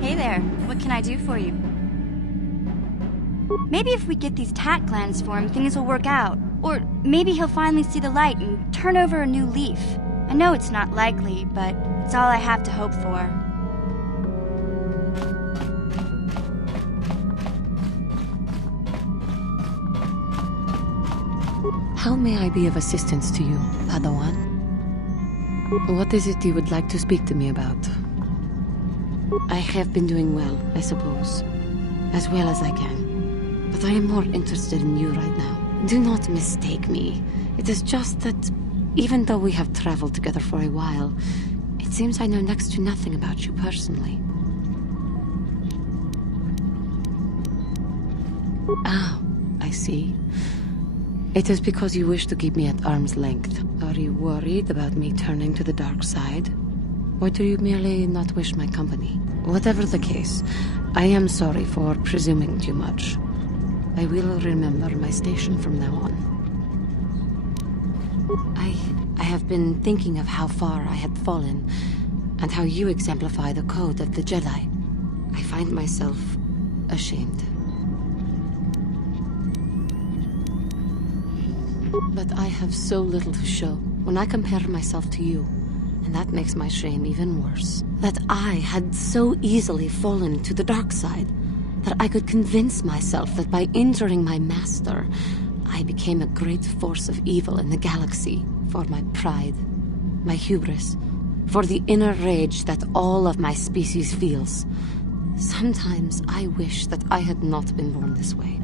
Hey there, what can I do for you? Maybe if we get these tach glands for him, things will work out. Or maybe he'll finally see the light and turn over a new leaf. I know it's not likely, but it's all I have to hope for. How may I be of assistance to you, Padawan? What is it you would like to speak to me about? I have been doing well, I suppose. As well as I can. But I am more interested in you right now. Do not mistake me. It is just that, even though we have traveled together for a while, it seems I know next to nothing about you personally. Ah, I see. It is because you wish to keep me at arm's length. Are you worried about me turning to the dark side? Or do you merely not wish my company? Whatever the case, I am sorry for presuming too much. I will remember my station from now on. I have been thinking of how far I had fallen, and how you exemplify the code of the Jedi. I find myself ashamed. But I have so little to show when I compare myself to you, and that makes my shame even worse. That I had so easily fallen to the dark side, that I could convince myself that by injuring my master, I became a great force of evil in the galaxy for my pride, my hubris, for the inner rage that all of my species feels. Sometimes I wish that I had not been born this way.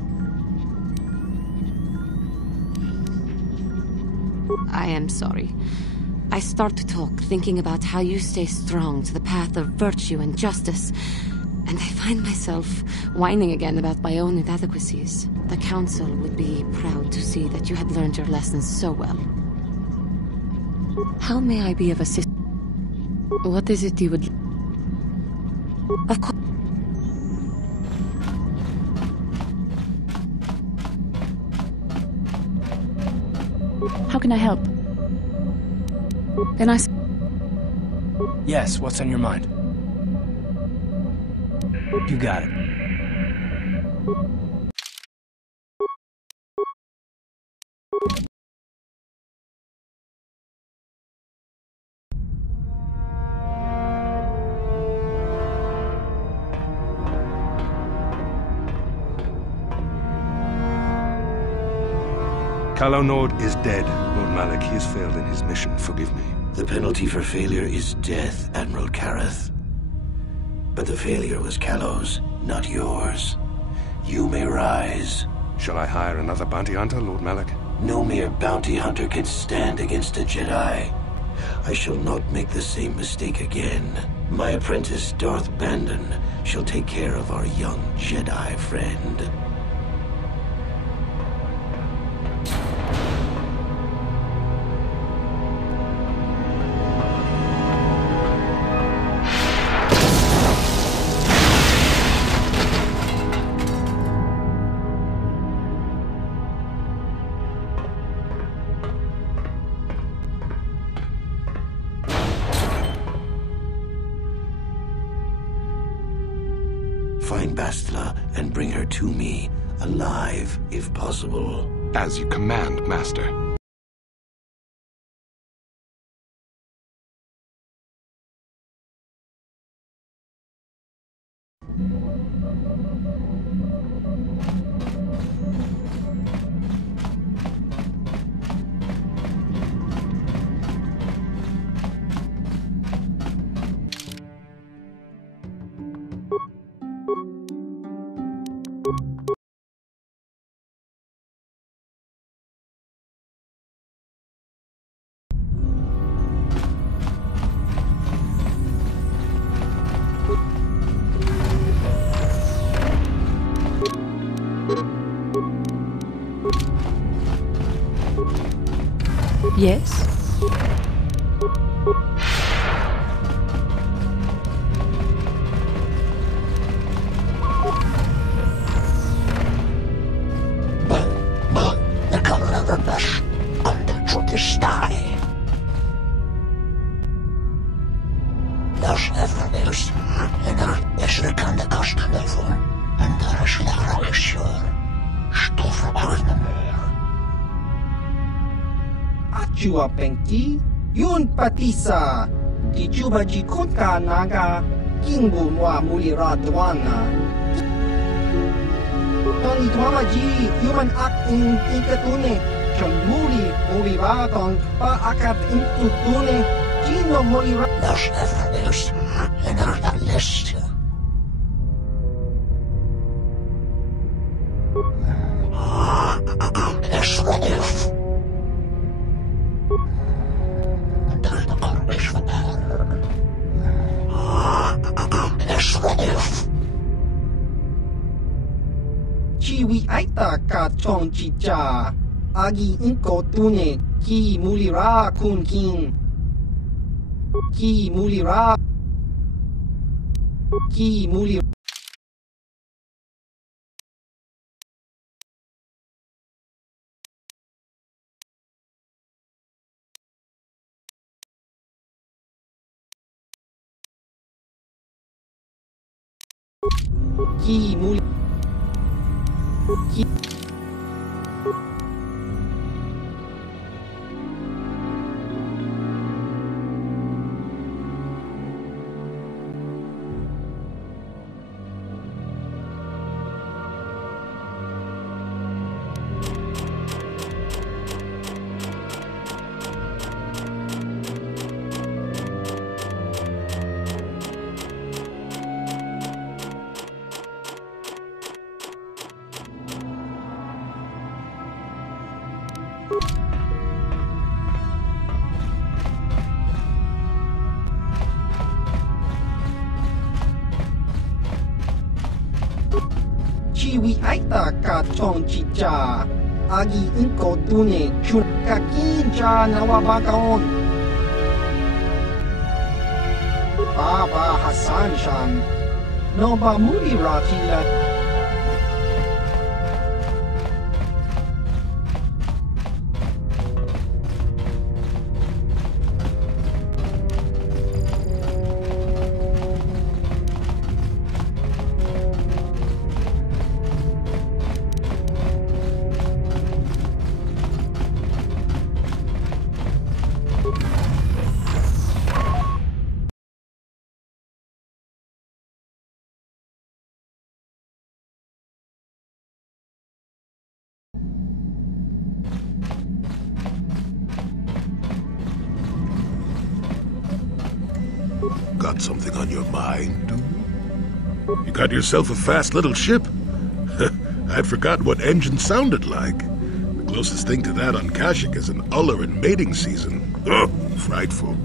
I am sorry. I start to talk thinking about how you stay strong to the path of virtue and justice, and I find myself whining again about my own inadequacies. The Council would be proud to see that you had learned your lessons so well. How may I be of assistance? What is it you would... Of course... How can I help? Then I... Yes, what's on your mind? You got it. Calo Nord is dead, Lord Malak. He has failed in his mission. Forgive me. The penalty for failure is death, Admiral Kareth. But the failure was Calo's, not yours. You may rise. Shall I hire another bounty hunter, Lord Malak? No mere bounty hunter can stand against a Jedi. I shall not make the same mistake again. My apprentice, Darth Bandon, shall take care of our young Jedi friend. Find Bastila and bring her to me, alive, if possible. As you command, Master. Yes? The color of the mesh under the sky. Los efforts en el esrekande kastanefon en der schnarreaktion stoffen arnamor. Achua penki, yun patisa, di juba jikunka naga, kingbu mwa mulira dwana. Tony Dwamaji, human act in Tikatune, Chon Mulira Tong, Pa Akat in Tutune, Gino Mulira. Los efforts en el list. Esraef. Der Korbisch van Esraef. Chiwi aita ka chong chicha, agi inko tune, ki mulira kun kin. Ki mulira. Ki mulira. Ki mulira. Chiwi aita ka chong chicha, agi inko tune, churka kincha nawabakaon. Baba Hassan Shan, no ba mulira tila. Got something on your mind, dude? You got yourself a fast little ship. I'd forgotten what engine sounded like. The closest thing to that on Kashyyyk is an uller in mating season. Ugh, frightful.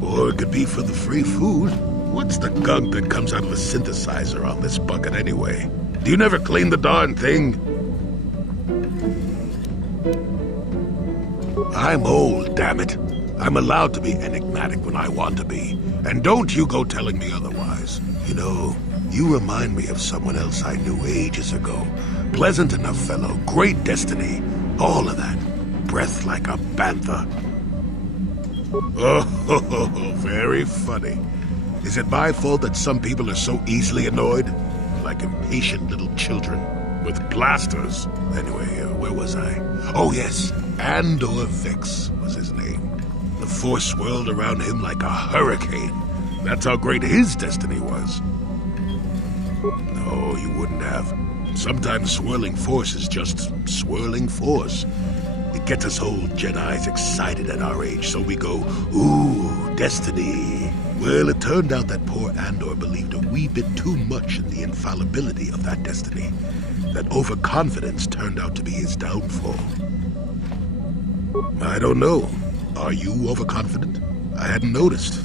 Or it could be for the free food. What's the gunk that comes out of the synthesizer on this bucket anyway? Do you never clean the darn thing? I'm old, damn it. I'm allowed to be enigmatic when I want to be. And don't you go telling me otherwise. You know, you remind me of someone else I knew ages ago. Pleasant enough fellow, great destiny, all of that. Breath like a bantha. Oh, very funny. Is it my fault that some people are so easily annoyed? Like impatient little children with blasters. Anyway, where was I? Oh yes, Andor Vex was his name. The force swirled around him like a hurricane. That's how great his destiny was. No, you wouldn't have. Sometimes swirling force is just swirling force. It gets us old Jedis excited at our age, so we go, ooh, destiny. Well, it turned out that poor Andor believed a wee bit too much in the infallibility of that destiny. That overconfidence turned out to be his downfall. I don't know. Are you overconfident? I hadn't noticed.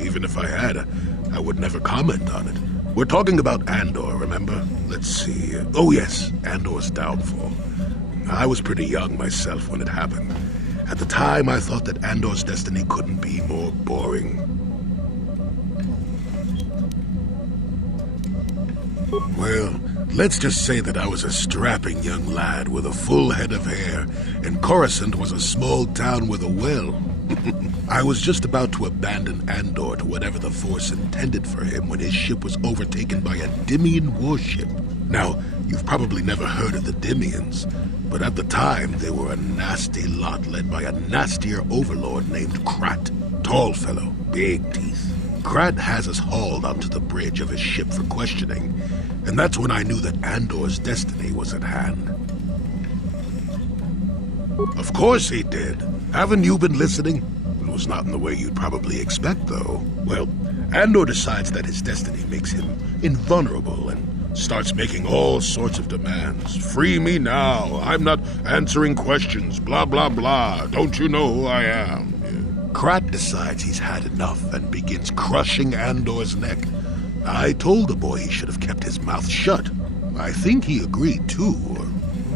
Even if I had, I would never comment on it. We're talking about Andor, remember? Let's see. Oh yes, Andor's downfall. I was pretty young myself when it happened. At the time, I thought that Andor's destiny couldn't be more boring. Well, let's just say that I was a strapping young lad with a full head of hair, and Coruscant was a small town with a well. I was just about to abandon Andor to whatever the Force intended for him when his ship was overtaken by a Dimian warship. Now, you've probably never heard of the Dimians, but at the time they were a nasty lot led by a nastier overlord named Krat. Tall fellow, big teeth. Krat has us hauled onto the bridge of his ship for questioning, and that's when I knew that Andor's destiny was at hand. Of course he did. Haven't you been listening? It was not in the way you'd probably expect, though. Well, Andor decides that his destiny makes him invulnerable and starts making all sorts of demands. Free me now. I'm not answering questions. Blah, blah, blah. Don't you know who I am? Krat decides he's had enough and begins crushing Andor's neck. I told the boy he should have kept his mouth shut. I think he agreed, too, or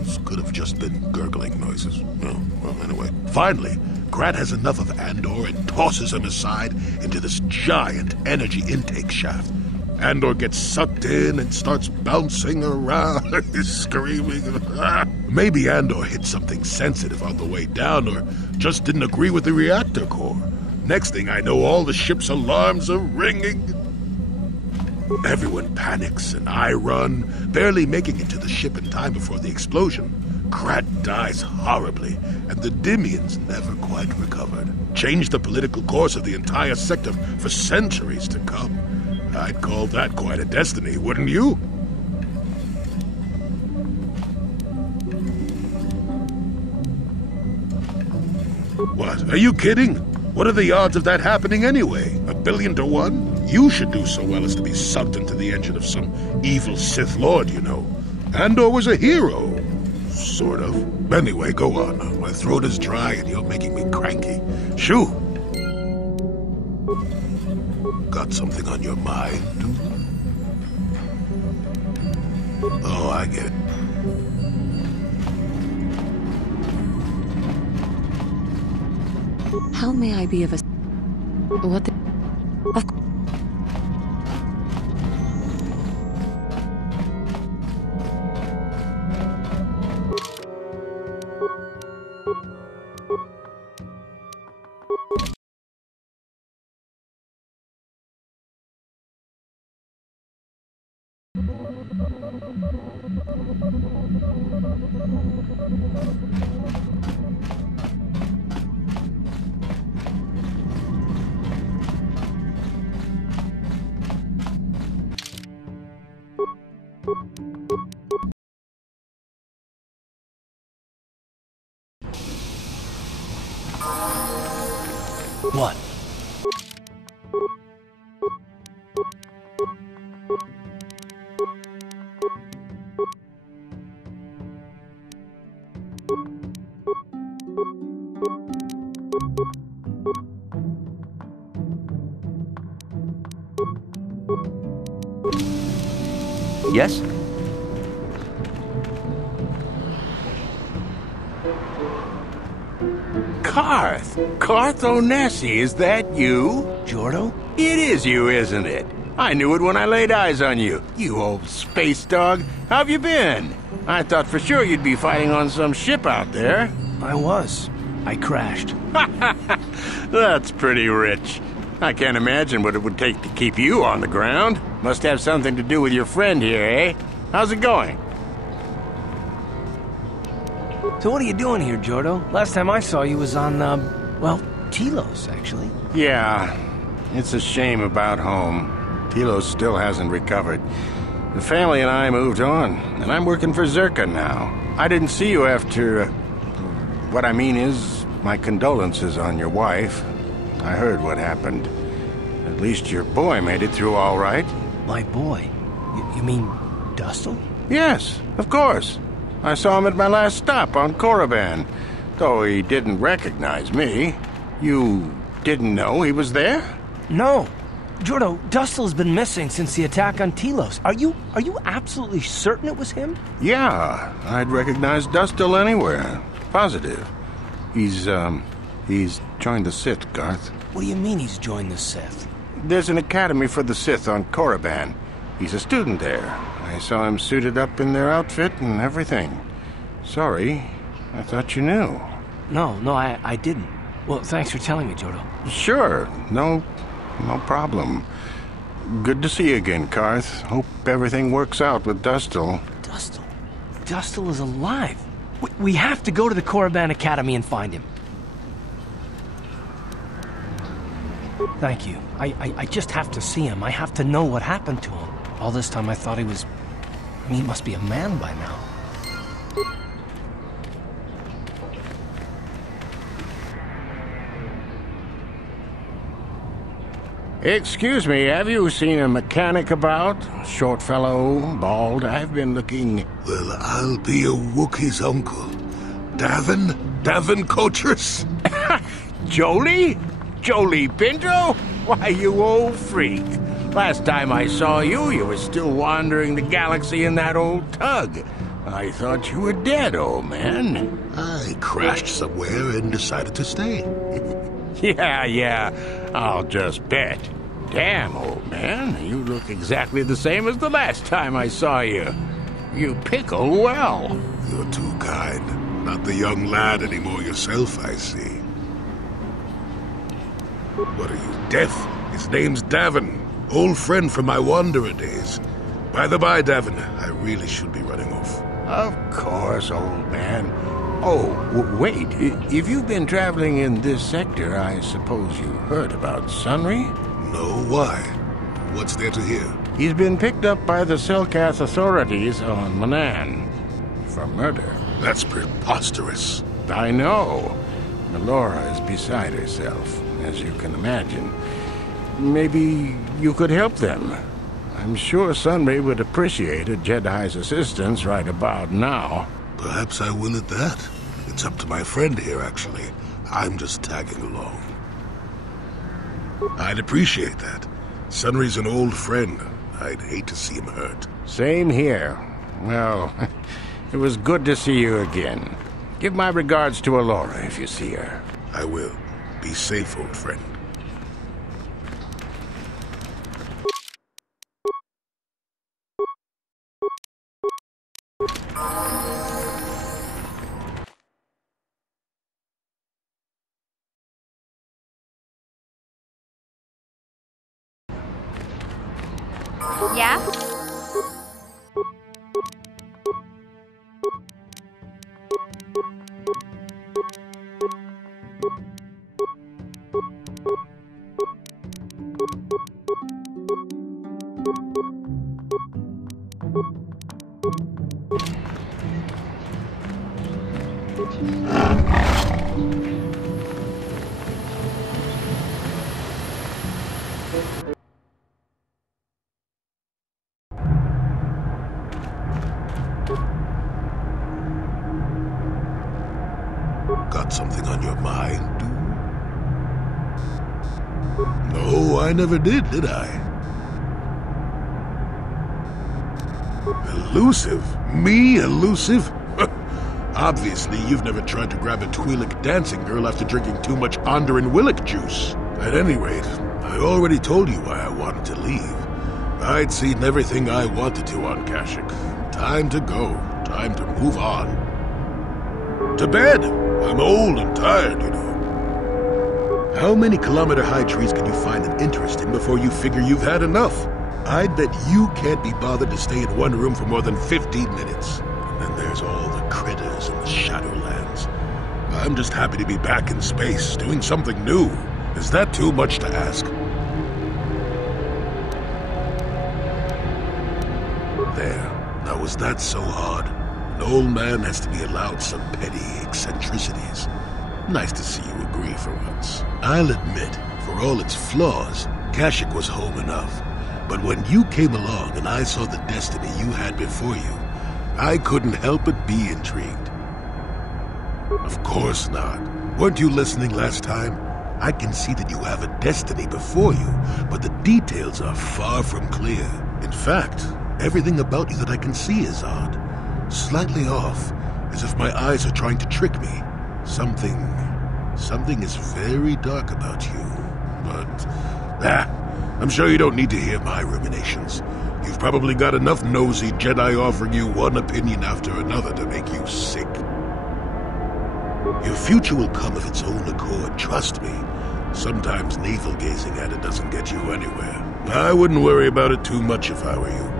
this could have just been gurgling noises. Well, anyway. Finally, Krat has enough of Andor and tosses him aside into this giant energy intake shaft. Andor gets sucked in and starts bouncing around, screaming. Maybe Andor hit something sensitive on the way down, or just didn't agree with the reactor core. Next thing I know, all the ship's alarms are ringing. Everyone panics, and I run, barely making it to the ship in time before the explosion. Krat dies horribly, and the Dimians never quite recovered. Changed the political course of the entire sector for centuries to come. I'd call that quite a destiny, wouldn't you? What, are you kidding? What are the odds of that happening anyway? 1,000,000,000 to 1? You should do so well as to be sucked into the engine of some evil Sith Lord, you know. Andor was a hero. Sort of. Anyway, go on. My throat is dry and you're making me cranky. Shoo! Got something on your mind? Oh, I get it. How may I be of a... What the... Of course. What? Yes? Karth Onesi, is that you? Jordo? It is you, isn't it? I knew it when I laid eyes on you. You old space dog. How've you been? I thought for sure you'd be fighting on some ship out there. I was. I crashed. That's pretty rich. I can't imagine what it would take to keep you on the ground. Must have something to do with your friend here, eh? How's it going? So what are you doing here, Jordo? Last time I saw you was on, well, Telos, actually. Yeah, it's a shame about home. Telos still hasn't recovered. The family and I moved on, and I'm working for Zerka now. I didn't see you after... what I mean is, my condolences on your wife. I heard what happened. At least your boy made it through all right. My boy? You mean Dustle? Yes, of course. I saw him at my last stop on Korriban, though he didn't recognize me. You didn't know he was there? No. Jordo, Dustle's been missing since the attack on Telos. Are you absolutely certain it was him? Yeah, I'd recognize Dustle anywhere. Positive. He's joined the Sith, Garth. What do you mean he's joined the Sith? There's an academy for the Sith on Korriban. He's a student there. I saw him suited up in their outfit and everything. Sorry, I thought you knew. No, I didn't. Well, thanks for telling me, Jodo. Sure, no problem. Good to see you again, Garth. Hope everything works out with Dustil. Dustil? Dustil is alive. We have to go to the Korriban Academy and find him. Thank you. I just have to see him. I have to know what happened to him. All this time I thought he was... I mean, he must be a man by now. Excuse me, have you seen a mechanic about? Short fellow, bald. I've been looking... Well, I'll be a Wookiee's uncle. Davin Coaches? Jolie? Jolie Pinto? Why, you old freak. Last time I saw you, you were still wandering the galaxy in that old tug. I thought you were dead, old man. I crashed somewhere and decided to stay. Yeah, I'll just bet. Damn, old man, you look exactly the same as the last time I saw you. You pickle well. You're too kind. Not the young lad anymore yourself, I see. What are you, deaf? His name's Davin. Old friend from my Wanderer days. By the by, Davin, I really should be running off. Of course, old man. Oh, wait. If you've been traveling in this sector, I suppose you heard about Sunry? No, why? What's there to hear? He's been picked up by the Selkath authorities on Manan for murder. That's preposterous. I know. Melora is beside herself, as you can imagine. Maybe you could help them. I'm sure Sunry would appreciate a Jedi's assistance right about now. Perhaps I will at that. It's up to my friend here, actually. I'm just tagging along. I'd appreciate that. Sunry's an old friend. I'd hate to see him hurt. Same here. Well, it was good to see you again. Give my regards to Alora if you see her. I will. Be safe, old friend. Yeah? Got something on your mind, dude? No, I never did I? Elusive? Me, elusive? Obviously, you've never tried to grab a Twi'lek dancing girl after drinking too much Onderan Willick juice. At any rate, I already told you why I wanted to leave. I'd seen everything I wanted to on Kashyyyk. Time to go. Time to move on. To bed! I'm old and tired, you know. How many kilometer-high trees can you find an interest in before you figure you've had enough? I'd bet you can't be bothered to stay in one room for more than 15 minutes. And then there's all the critters in the Shadowlands. I'm just happy to be back in space, doing something new. Is that too much to ask? There. Now was that so hard? An old man has to be allowed some petty eccentricities. Nice to see you agree for once. I'll admit, for all its flaws, Kashyyyk was home enough. But when you came along and I saw the destiny you had before you, I couldn't help but be intrigued. Of course not. Weren't you listening last time? I can see that you have a destiny before you, but the details are far from clear. In fact, everything about you that I can see is odd. Slightly off, as if my eyes are trying to trick me. Something Something is very dark about you. But, I'm sure you don't need to hear my ruminations. You've probably got enough nosy Jedi offering you one opinion after another to make you sick. Your future will come of its own accord, trust me. Sometimes navel-gazing at it doesn't get you anywhere. I wouldn't worry about it too much if I were you.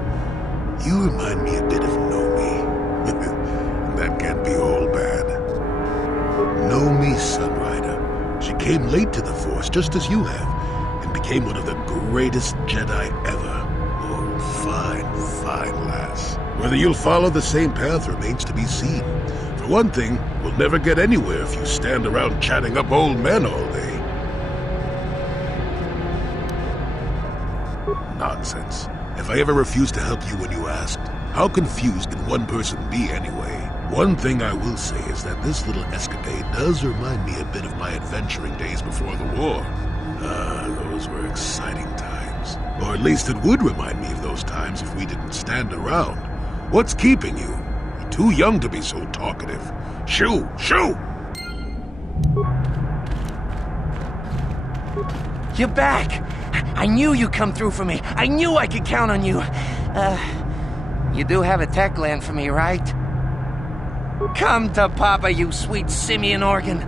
You remind me a bit of Nomi. And that can't be all bad. Nomi Sunrider. She came late to the Force, just as you have, and became one of the greatest Jedi ever. Oh, fine lass. Whether you'll follow the same path remains to be seen. For one thing, we'll never get anywhere if you stand around chatting up old men all day. Nonsense. If I ever refused to help you when you asked, how confused can one person be anyway? One thing I will say is that this little escapade does remind me a bit of my adventuring days before the war. Those were exciting times. Or at least it would remind me of those times if we didn't stand around. What's keeping you? You're too young to be so talkative. Shoo! Shoo! You're back! I knew you'd come through for me. I knew I could count on you. You do have a tech gland for me, right? Come to Papa, you sweet simian organ.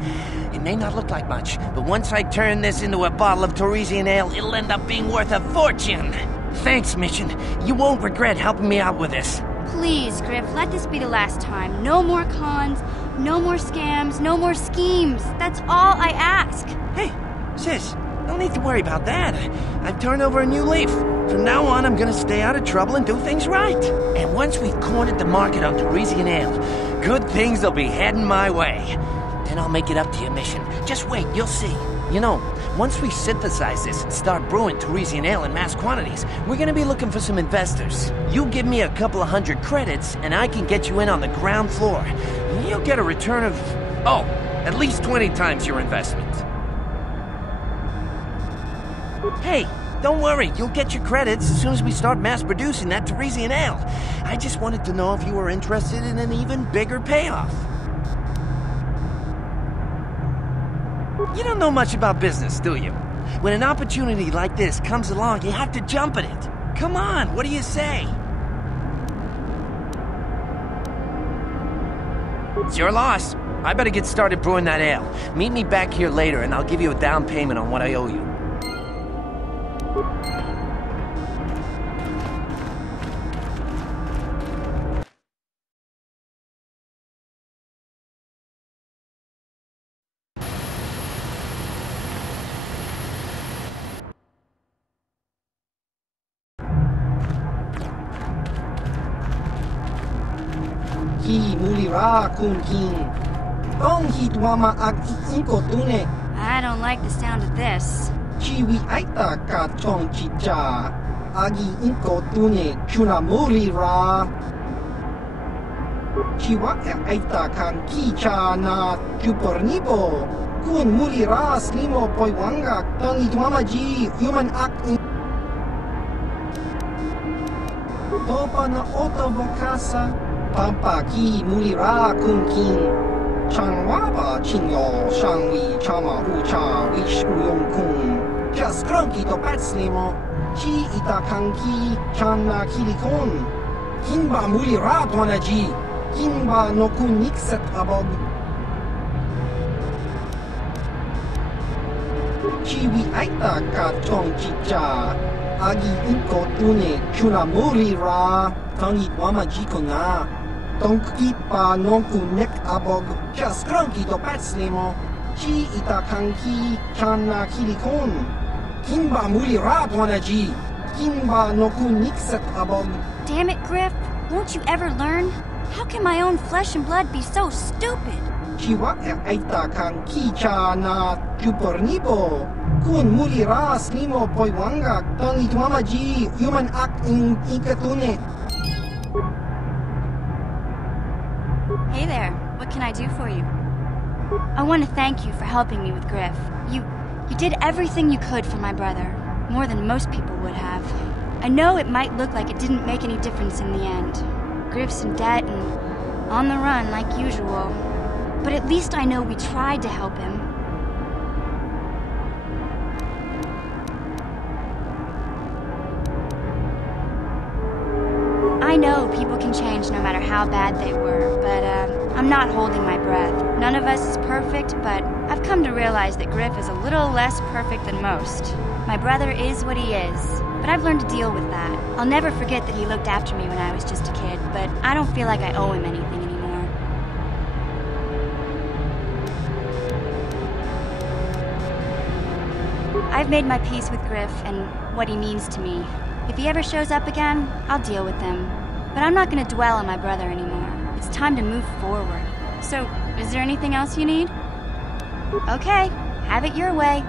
It may not look like much, but once I turn this into a bottle of Torresian ale, it'll end up being worth a fortune. Thanks, Mission. You won't regret helping me out with this. Please, Griff, let this be the last time. No more cons, no more scams, no more schemes. That's all I ask. Hey, sis, no need to worry about that. I've turned over a new leaf. From now on, I'm gonna stay out of trouble and do things right. And once we've cornered the market on Torresian ale, good things will be heading my way. Then I'll make it up to you, Mission. Just wait, you'll see. You know, once we synthesize this and start brewing Torresian ale in mass quantities, we're gonna be looking for some investors. You give me a couple of 100 credits, and I can get you in on the ground floor. You'll get a return of, at least 20 times your investment. Hey, don't worry, you'll get your credits as soon as we start mass producing that Torresian ale. I just wanted to know if you were interested in an even bigger payoff. You don't know much about business, do you? When an opportunity like this comes along, you have to jump at it. Come on, what do you say? It's your loss. I better get started brewing that ale. Meet me back here later and I'll give you a down payment on what I owe you. Ki mulira kun king. Tong hitwama ag inkotune. I don't like the sound of this. Chiwi aita ka chong chicha. Agi inkotune chuna mulira. Chiwa aita kan kicha na chupornipo. Kun mulira slimo poiwanga. Tong hitwama ji human act in. Topa na oto vokasa. Pampa ki mulira kun king. Changwaba chinyo shangwi chama ucha wish uyong kun. Just cronky to patslimo. Chi ita kanki channa kilikon. Kinba mulira tonaji. Kinba no kun nikset abog. Chiwi aita ka chong chicha. Agi inko tune chuna mulira. Tangit wama jiko na. Tongki pa nonku nek abog. Just cronky to patslimo. Chi ita kanki channa kilikon. Kinba mulira tonaji. Kinba noku nikset abog. Damn it, Griff. Won't you ever learn? How can my own flesh and blood be so stupid? Chiwa aita kanki chana chupornipo. Kun mulira slimo poiwanga. Tangit wama ji human act in ikatune. Hey there, what can I do for you? I want to thank you for helping me with Griff. You did everything you could for my brother, more than most people would have. I know it might look like it didn't make any difference in the end. Griff's in debt and on the run like usual. But at least I know we tried to help him. I know people can change no matter how bad they were, but I'm not holding my breath. None of us is perfect, but I've come to realize that Griff is a little less perfect than most. My brother is what he is, but I've learned to deal with that. I'll never forget that he looked after me when I was just a kid, but I don't feel like I owe him anything anymore. I've made my peace with Griff and what he means to me. If he ever shows up again, I'll deal with him. But I'm not going to dwell on my brother anymore. It's time to move forward. So, is there anything else you need? Okay, have it your way.